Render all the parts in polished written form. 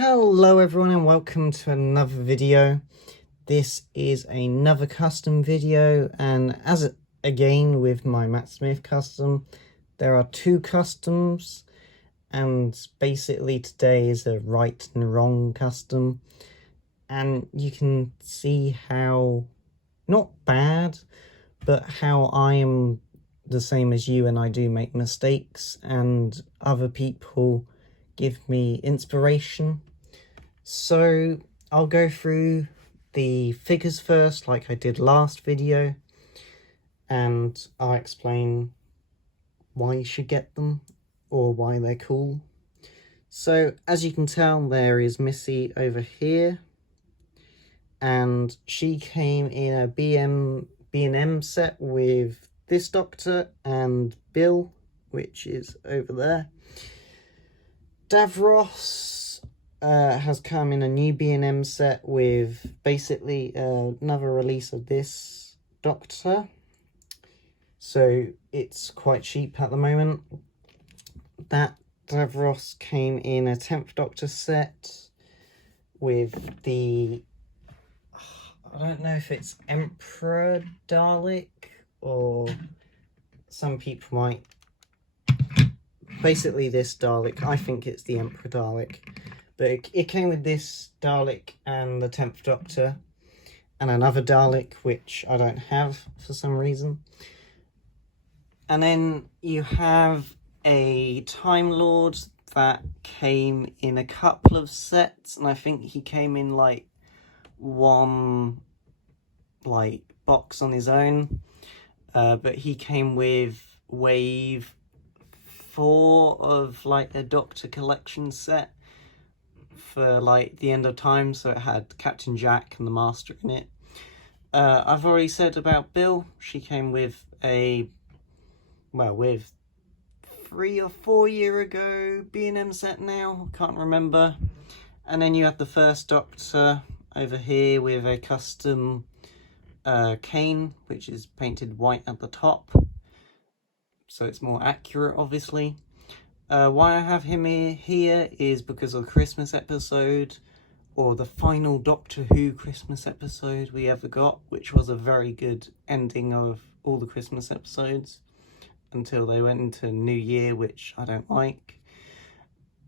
Hello everyone and welcome to another video. This is another custom video, and again with my Matt Smith custom, there are two customs, and basically today is a right and wrong custom, and you can see how, not bad, but how I am the same as you and I do make mistakes, and other people give me inspiration. So I'll go through the figures first, like I did last video, and I'll explain why you should get them or why they're cool. So as you can tell, there is Missy over here, and she came in a B&M set with this Doctor and Bill, which is over there. Davros has come in a new B&M set with basically another release of this Doctor, so it's quite cheap at the moment. That Davros came in a 10th Doctor set with the, I don't know if it's Emperor Dalek, or some people might, basically this Dalek, I think it's the Emperor Dalek. But it came with this Dalek and the 10th Doctor, and another Dalek, which I don't have for some reason. And then you have a Time Lord that came in a couple of sets, and I think he came in like one box on his own. But he came with wave 4 of like a Doctor collection set for like the end of time, so it had Captain Jack and the Master in it. I've already said about Bill, she came with with 3 or 4 year ago B&M set now, can't remember. And then you have the first Doctor over here with a custom cane, which is painted white at the top, so it's more accurate obviously. Why I have him here is because of the Christmas episode, or the final Doctor Who Christmas episode we ever got, which was a very good ending of all the Christmas episodes until they went into New Year, which I don't like.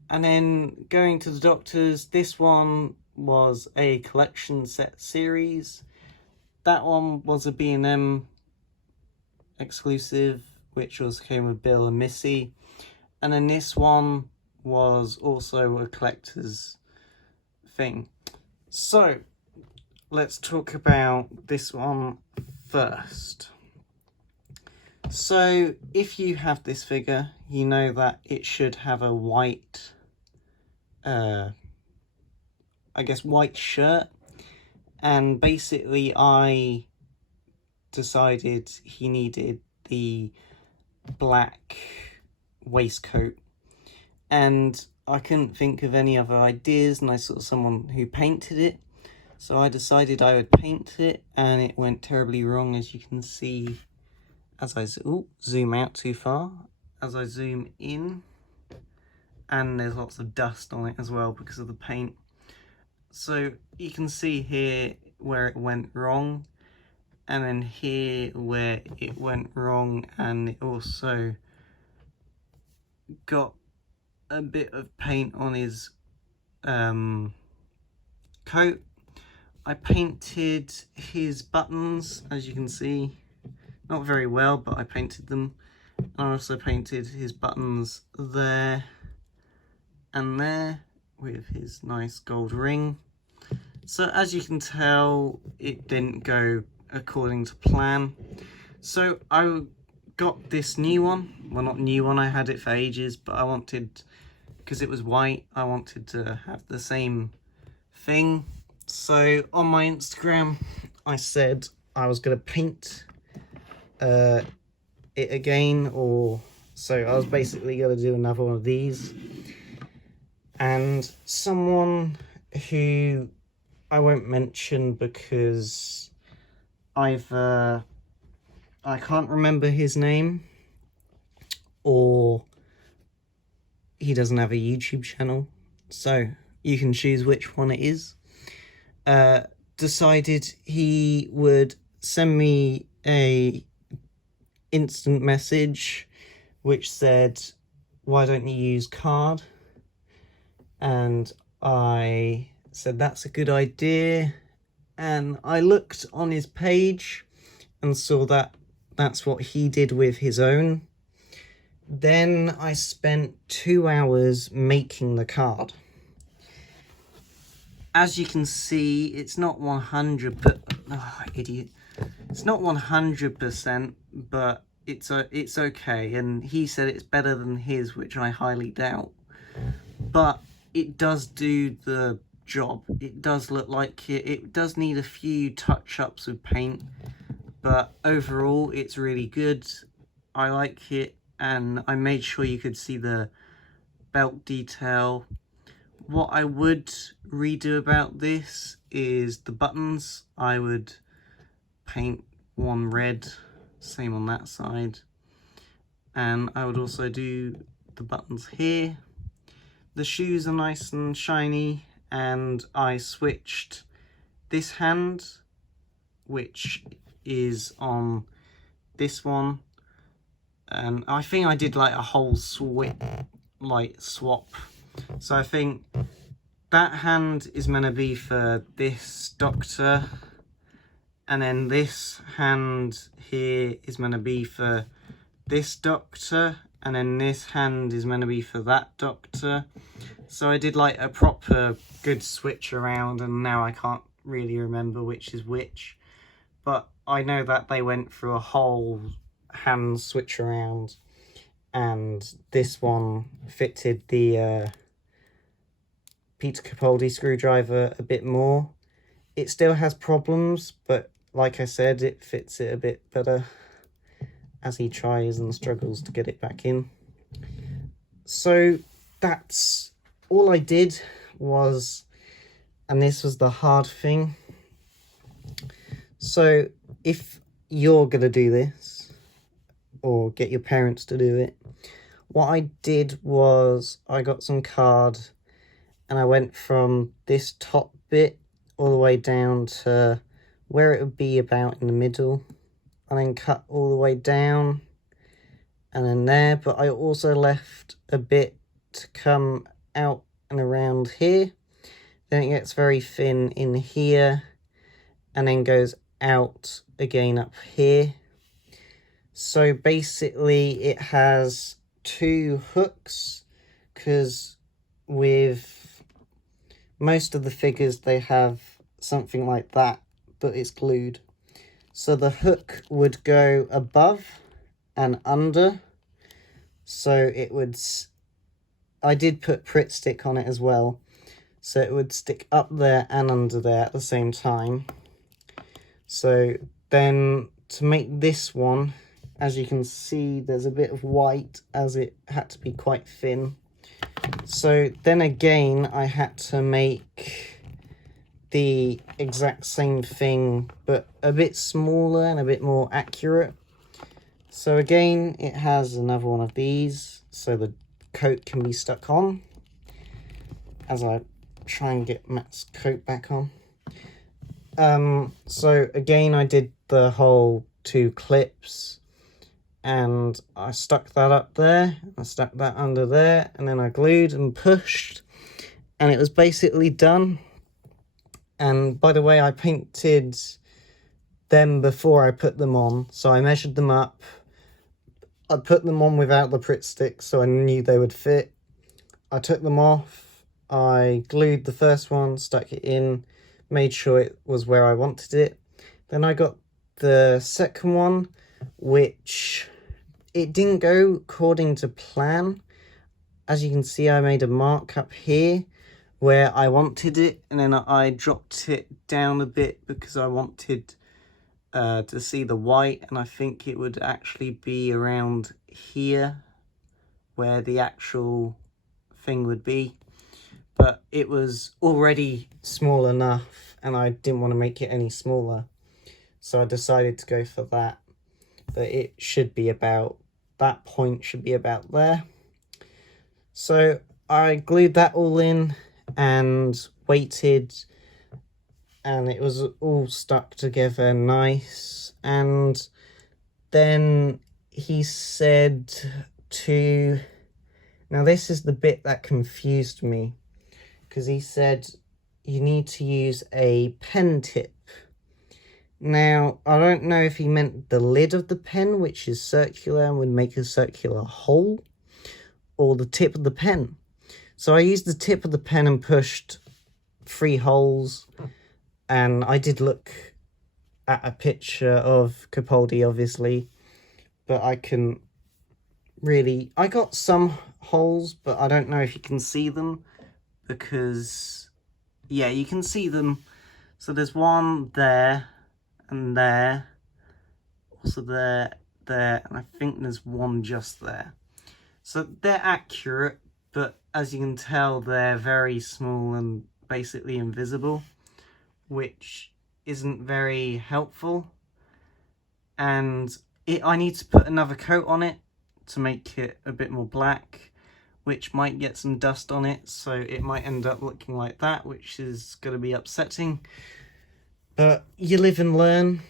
And then going to the Doctors, this one was a collection set series. That one was a B&M exclusive, which came with Bill and Missy. And then this one was also a collector's thing. So let's talk about this one first. So if you have this figure, you know that it should have a white, I guess white shirt. And basically I decided he needed the black waistcoat, and I couldn't think of any other ideas, and I saw someone who painted it, so I decided I would paint it, and it went terribly wrong, as you can see as I zoom out too far, as I zoom in, and there's lots of dust on it as well because of the paint. So you can see here where it went wrong, and then here where it went wrong, and it also got a bit of paint on his coat. I painted his buttons, as you can see, not very well, but I painted them. I also painted his buttons there and there with his nice gold ring. So as you can tell, it didn't go according to plan. So I got this new one, well not new one, I had it for ages, but I wanted, because it was white, I wanted to have the same thing. So on my Instagram I said I was going to paint it again, or so I was basically going to do another one of these. And someone who I won't mention because I can't remember his name, or he doesn't have a YouTube channel, so You can choose which one it is. Decided he would send me a instant message which said, why don't you use card? And I said that's a good idea, and I looked on his page and saw that that's what he did with his own. Then I spent 2 hours making the card. As you can see, it's not 100, but idiot. It's not 100%, but it's okay. And he said it's better than his, which I highly doubt. But it does do the job. It does look like it. It does need a few touch-ups with paint, but overall it's really good. I like it, and I made sure you could see the belt detail. What I would redo about this is the buttons. I would paint one red, same on that side, and I would also do the buttons here. The shoes are nice and shiny, and I switched this hand, which is on this one, and I think I did like a whole swap. So I think that hand is meant to be for this doctor, and then this hand here is meant to be for this doctor, and then this hand is meant to be for that doctor. So I did like a proper good switch around, and now I can't really remember which is which, but I know that they went through a whole hand switch around, and this one fitted the Peter Capaldi screwdriver a bit more. It still has problems, but like I said, it fits it a bit better as he tries and struggles to get it back in. So that's all I did was, and this was the hard thing. So if you're going to do this, or get your parents to do it, what I did was I got some card, and I went from this top bit all the way down to where it would be about in the middle, and then cut all the way down and then there, but I also left a bit to come out and around here. Then it gets very thin in here and then goes out again up here. So basically it has 2 hooks, because with most of the figures they have something like that, but it's glued. So the hook would go above and under, so it would, I did put Pritt stick on it as well, so it would stick up there and under there at the same time. So then to make this one, as you can see, there's a bit of white as it had to be quite thin. So then again, I had to make the exact same thing, but a bit smaller and a bit more accurate. So again, it has another one of these, so the coat can be stuck on, as I try and get Matt's coat back on. So again, I did the whole 2 clips, and I stuck that up there, I stuck that under there, and then I glued and pushed, and it was basically done. And by the way, I painted them before I put them on, so I measured them up. I put them on without the Pritt stick, so I knew they would fit. I took them off, I glued the first one, stuck it in, made sure it was where I wanted it. Then I got the second one, which it didn't go according to plan. As you can see, I made a mark up here where I wanted it, and then I dropped it down a bit because I wanted to see the white, and I think it would actually be around here where the actual thing would be, but it was already small enough and I didn't want to make it any smaller, so I decided to go for that. But it should be about, that point should be about there. So I glued that all in, and waited, and it was all stuck together nice. And then he said to, now this is the bit that confused me, because he said you need to use a pen tip. Now, I don't know if he meant the lid of the pen, which is circular and would make a circular hole, or the tip of the pen. So I used the tip of the pen and pushed 3 holes, and I did look at a picture of Capaldi, obviously, but I couldn't really... I got some holes, but I don't know if you can see them, because, yeah, you can see them. So there's one there, and there, also there, and I think there's one just there. So they're accurate, but as you can tell, they're very small and basically invisible, which isn't very helpful. And I need to put another coat on it to make it a bit more black, which might get some dust on it, so it might end up looking like that, which is going to be upsetting. But you live and learn.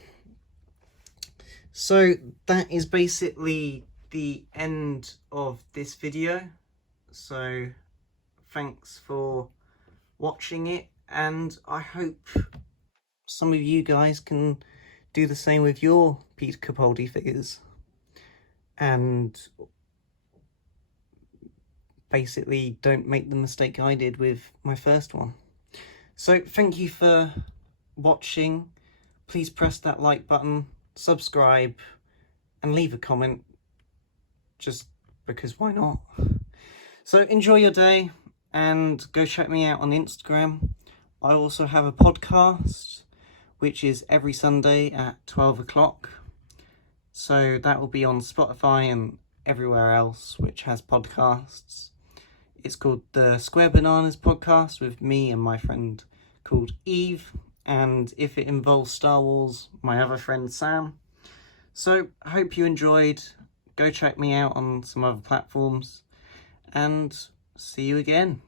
So that is basically the end of this video. So thanks for watching it, and I hope some of you guys can do the same with your Peter Capaldi figures, and basically don't make the mistake I did with my first one. So thank you for watching. Please press that like button, subscribe, and leave a comment, just because why not? So enjoy your day, and go check me out on Instagram. I also have a podcast, which is every Sunday at 12 o'clock. So that will be on Spotify and everywhere else which has podcasts. It's called the Square Bananas Podcast, with me and my friend called Eve. And if it involves Star Wars, my other friend Sam. So I hope you enjoyed. Go check me out on some other platforms, and see you again.